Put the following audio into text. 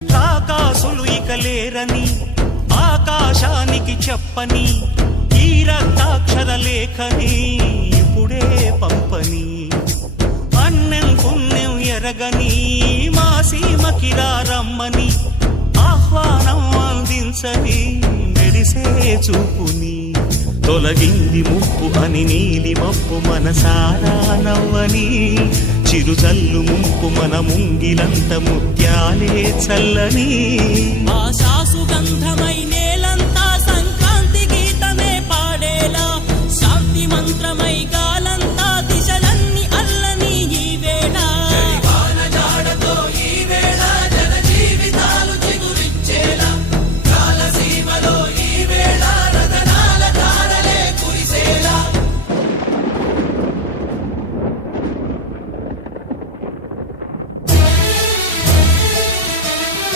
రాకాసులు ఇక లేరని ఆకాశానికి చెప్పని ఈ రక్తాక్షర లేఖని ఇప్పుడే పంపని అన్నం పుణ్యం ఎరగని మా సీమకి రమ్మని ఆహ్వానం అందించని మెరిసే చూపుని తొలగింది ముప్పు అని నీలి మప్పు మనసారా నవ్వని చిరుజల్లు ముంపు మన ముంగిలంత ముత్యాలే చల్లని ఆశా సుగంధమై నేల